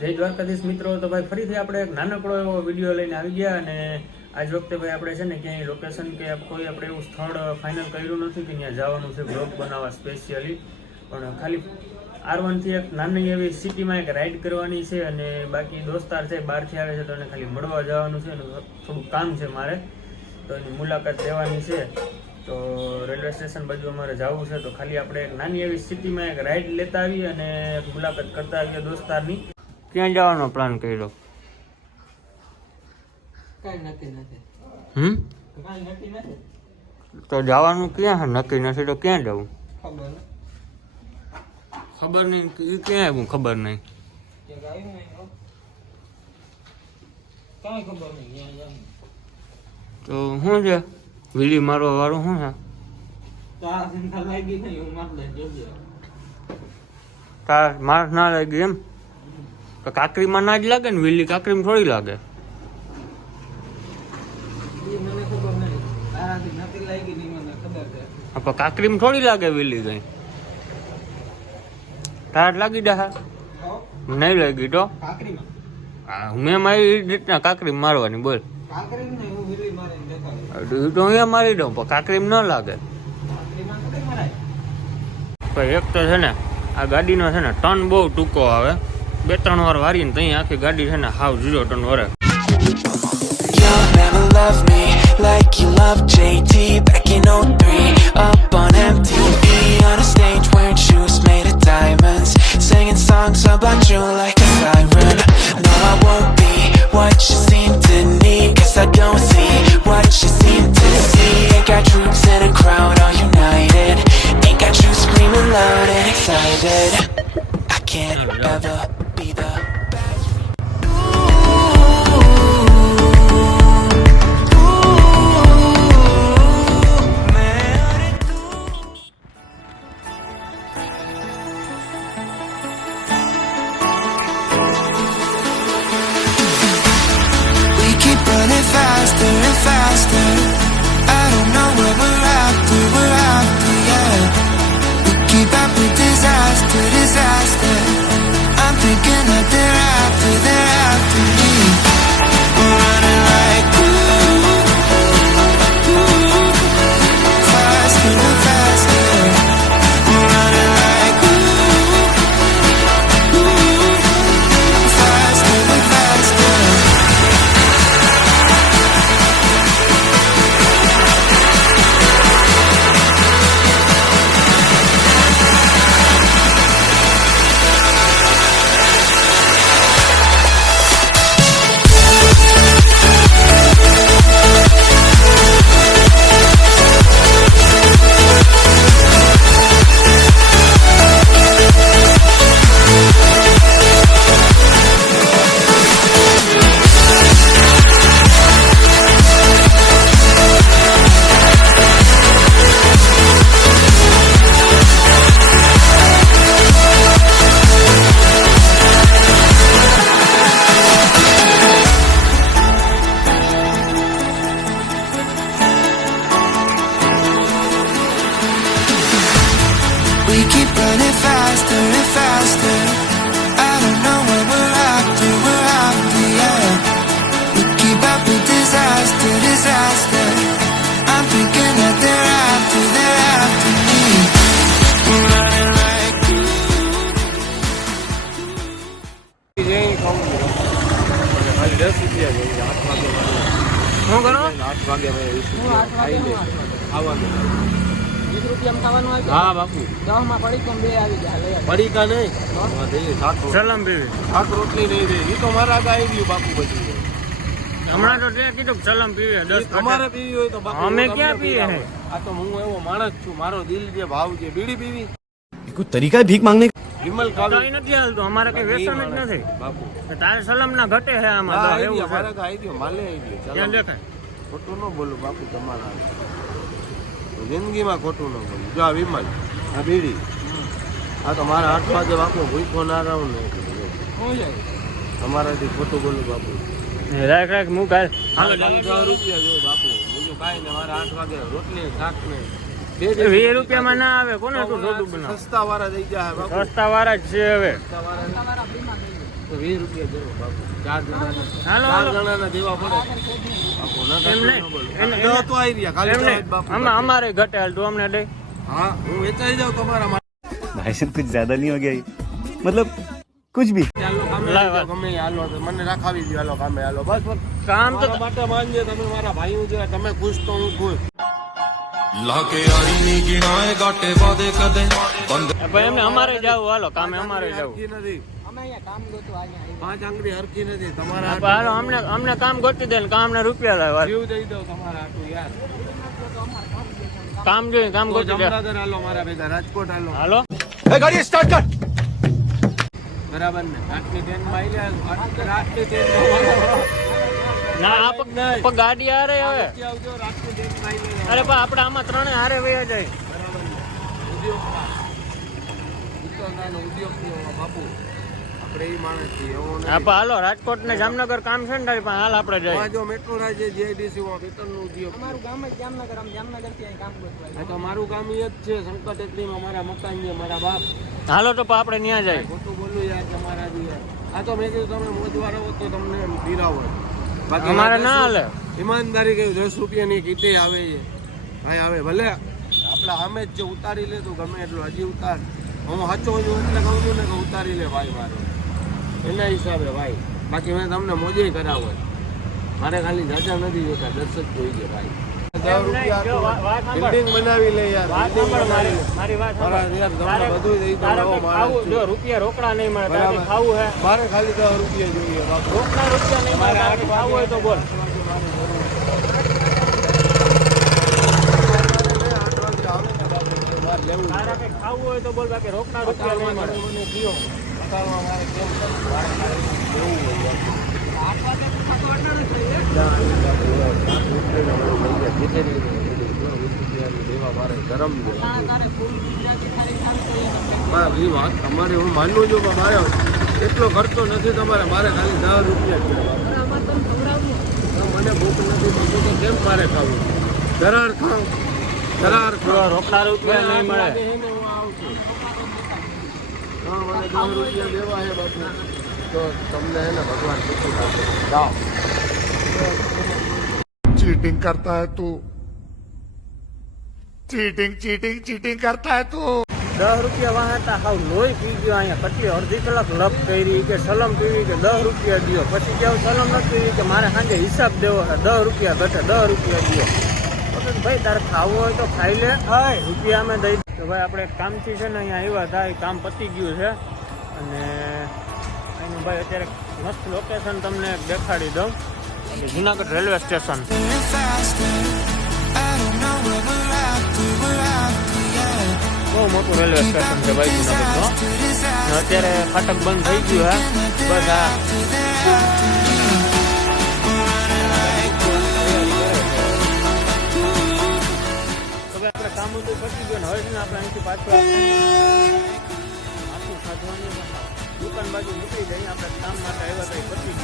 જય દ્વારકાધીશ મિત્રો. તો ભાઈ ફરીથી આપણે એક નાનકડો એવો વિડીયો લઈને આવી ગયા અને આજ વખતે ભાઈ આપણે છે ને ક્યાંય લોકેશન કે કોઈ આપણે એવું સ્થળ ફાઇનલ કર્યું નથી કે ત્યાં જવાનું છે બ્લોગ બનાવવા સ્પેશિયલી, પણ ખાલી R1થી એક નાની એવી સિટીમાં એક રાઈડ કરવાની છે અને બાકી દોસ્તાર છે બહારથી આવે છે તો એને ખાલી મળવા જવાનું છે અને થોડું કામ છે મારે, તો એની મુલાકાત લેવાની છે. તો રેલવે સ્ટેશન બાજુ અમારે જવું છે તો ખાલી આપણે એક નાની એવી સિટીમાં એક રાઈડ લેતા આવીએ અને એક મુલાકાત કરતા આવીએ દોસ્તારની. ક્યાં જવાનો પ્લાન કર્યો? તો જવાનું ક્યાં છે? નક્કી નથી તો ક્યાં જવું? ખબર નહીં ક્યાં આવ્યું, ખબર નહીં. તો શું છે વીલી મારવા વાળું શું છે? તાર માર ના લાગી એમ? તો કાકરીમાં ના જ લાગે ને, વીલી કાકરીમાં થોડી લાગે. કાકરીમાં થોડી લાગે વીલી કઈ. તાર લાગી દા? નહીં લાગી તો મેં મારી રીતના કાકરી મારવાની બોલ. તો અહીંયા મારી દઉં પણ કાકરીમાં ન લાગે. એક તો છે ને આ ગાડીનો છે ને ટર્ન બહુ ટૂંકો આવે, 2-3 વાર વારીને ત્યાં આખી ગાડી છે ને હાવ 0 ટન વરે. Love me like you love JT back in 03. Up on MTV on a stage wearing shoes made of diamonds, singing songs about you like a siren. No, I won't be what you seem to need, cause I don't see what you seem to see. Ain't got troops in a crowd all united, ain't got you screaming loud and excited. I can't ever be the faster and faster. I don't know where we're after, yeah. We keep up with disaster, disaster. I'm thinking that they're after me. We're running like faster and faster. We're running like faster and faster. We keep running faster and faster. I don't know where we're after, yeah. We keep up with disaster, disaster. I'm thinking that they're after me. We're running like ખાલી 10 રૂપિયા જોઈએ. 8 વાગે શું કરો? 8 વાગે આવવાનું. 20 રૂપિયા ખાવાનું આવે? હા બાપુ. 10 માં પડી કેમ 2 આવી ગયા? પડી કા નહીં સલામ પીવી 8 રોટલી નહીં દે. ઈ તો મારા આગળ આવી ગયું બાપુ. પછી હમણાં તો તે કીધું સલામ પીવે 10. તમારે પીવી હોય તો બાપુ અમે ક્યાં પીએ? આ તો હું એવો માણસ છું, મારો દિલ જે ભાવ છે. બીડી પીવી કોઈ તરીકા ભીખ માંગને વિમલ કાઈ નથી હાલતું. અમારે કઈ વ્યસન જ નથી બાપુ. તારે સલામ ના ઘટે છે આમાં. તો એવું છે મારા આવી ગયો માલે આવી ગયો. ચાલ દેખાય ખોટું ન બોલું બાપુ તમારા જિંદગીમાં ખોટું ન બોલું. જો આ વિમલ આ બીડી આ તો મારા 8 વાગે બાપુ ભૂખો ના રહું ને તમારાથી ખોટું બોલું બાપુ. રાખ મુક હાલ 10 રૂપિયા જો બાપુ. બીજું કાંઈ ને મારા 8 વાગે રોટલી શાક ને 20 રૂપિયામાં ના આવે. કોને તું રોટલું બનાવ? સસ્તા વાળા દઈ જાય. સસ્તા વાળા જ છે હવે. તો 20 રૂપિયા દેવો બાપુ. 4 જણાના હાલો, 4 હાલો. જણાના દેવા પડે બાપુ. ન એમ નહીં. દસ તો આવી રહ્યા ખાલી એમ દસ જ નહીં. બાપુ. અમારે ઘટે હાલ તું અમને દે. હા હું વેચાઈ જાઉં તમારા માટે. भाई साहब कुछ ज्यादा नहीं हो गया ये? मतलब कुछ भी ચાલો કામે લાવ, આવી જાઓ, ગમે એ હાલો તો મને રાખાવી દો. હાલો કામે હાલો બસ બસ. કામ તો મારા માટે માનજો તમે મારા ભાઈઓ જેવા. તમે ખુશ તો હું ખુશ. લાગે આઈ ની ગિણાય ગાટે વાદે કદે બંધ ભાઈ એમને અમારે જાવું હાલો કામે અમારે જાવું. હરખી નથી. પાંચ આંગળી હરખી નથી તમારા હા, હાલો અમને કામ ગોતી દે ને કામ ના રૂપિયા લાવ હાલ. જીવ દઈ દઉં તમારા હાટું યાર. કામ જોઈએ કામ તો ગોતી દે. જમનાગર હાલો મારા ભેગા. રાજકોટ હાલો. હાલો गाड़ी स्टार्ट कर બરાબર ને આટલી ટ્રેનમાં આટલી ટ્રેનમાં ના આપ ગાડી હારે હવે. આવજો. રાતની ટ્રેનમાં આવી અરે પણ આપણે આમાં ત્રણે હારે વયા જાય. ઉદ્યોગમાં ઉત્તરનાનો ઉદ્યોગ થયો બાપુ. આપણે એ માણસ છીએ એવો નથી. આપણે હાલો રાજકોટ ને જામનગર કામ છે ને તારી પાસે હાલ આપણે આ જઈએ. જો મેટ્રો રાજ્ય જીઆઈડીસી માં વેતનનો ઉદ્યોગ. અમારું ગામ જ જામનગર, આમ જામનગર થી અહીં કામ ગોતવા આ તો મારું કામ એ જ છે. શંકર ટેકરીમાં મારા મકાન છે. મારા બાપ. હાલો તો પણ આપણે ત્યાં જાય. ખોટું બોલું યાર તમારા બી યાર. આ તો મેં કીધું તમે મોજવાળા હો તો તમને એમ પીરાવો. બાકી અમારે આ ના હાલે. ઈમાનદારી કહ્યું 10 રૂપિયાની કીટી આવે છે. હા આવે ભલે આપણે સામે જ છે. ઉતારી લે તું ગમે એટલું હજી ઉતાર. હું સાચો છું એટલે કહું છું ને કે ઉતારી લે ભાઈ મારો એના હિસાબે ભાઈ. બાકી મેં તમને મોજે કરાવો. મારે ખાલી જાજા નથી જોતા 10 જ જોઈએ ભાઈ. 10 રૂપિયા જો વાત સાંભળ. બિલ્ડિંગ બનાવી લે યાર. વાત સાંભળ મારી વાત મારા સાંભળ. યાર તમને તારે- બધું દઈ દઉં. તારે આવો કંઈક માણસ ખાવું છું. જો રૂપિયા રોકડા નહીં મળે તારે બરાબર. કંઈક ખાવું હે મારે ખાલી 10 રૂપિયા જોઈએ બાપુ. રોકડા રૂપિયા નહીં મળે તારે કંઈક ખાવું હોય તો બોલ. તારે કંઈક ખાવું હોય તો બોલ બાકી રોકડા રૂપિયા નહીં મળે. તમારે હું માનું છું પણ મારે એટલો ખર્ચો નથી તમારે. મારે ખાલી 10 રૂપિયા જ છે. મને ભૂખ નથી તો કેમ મારે ખાવું? દરાર ખાવ દરાર જો ખાવ. રોકડા રૂપિયા નહીં મળે. હું આવું છું. હા મને 10 રૂપિયા દેવા છે બાપુ. તો તમને હે ને ભગવાન સુખી આપે. જાઓ. चीटिंग करता है तू चीटिंग चीटिंग चीटिंग करता है तू 10 રૂપિયા વાહતા હાવ લોહી પી ગયો અહીંયા. પછી અડધી કલાક લપ કરી કે સલમ પીવી કે 10 રૂપિયા દ્યો. પછી કેવું સલમ નથી પીવી કે મારે સાંજે હિસાબ દેવો છે 10 રૂપિયા ઘટે 10 રૂપિયા દ્યો. તો ભાઈ તારે ખાવું હોય તો ખાઈ લે. રૂપિયા અમે દઈ તો ભાઈ આપણે એક કામથી છે ને અહીંયા આવ્યા હતા. એ કામ પતી ગયું છે અને એનું ભાઈ અત્યારે મસ્ત લોકેશન તમને દેખાડી દઉં. Junagadh railway station. બહુ મોટું રેલવે સ્ટેશન છે ભાઈ જુનાગઢ. અત્યારે ફાટક બંધ થઈ ગયું હે બસ. આ હવે આપણે કામ બધું પતી ગયું ને હવે છે ને આપણે અહીંથી પાછું આખું સાધવાની દુકાન બાજુ નીકળી જઈએ. આપણે કામ માટે આવ્યા હતા એ પતી ગયું.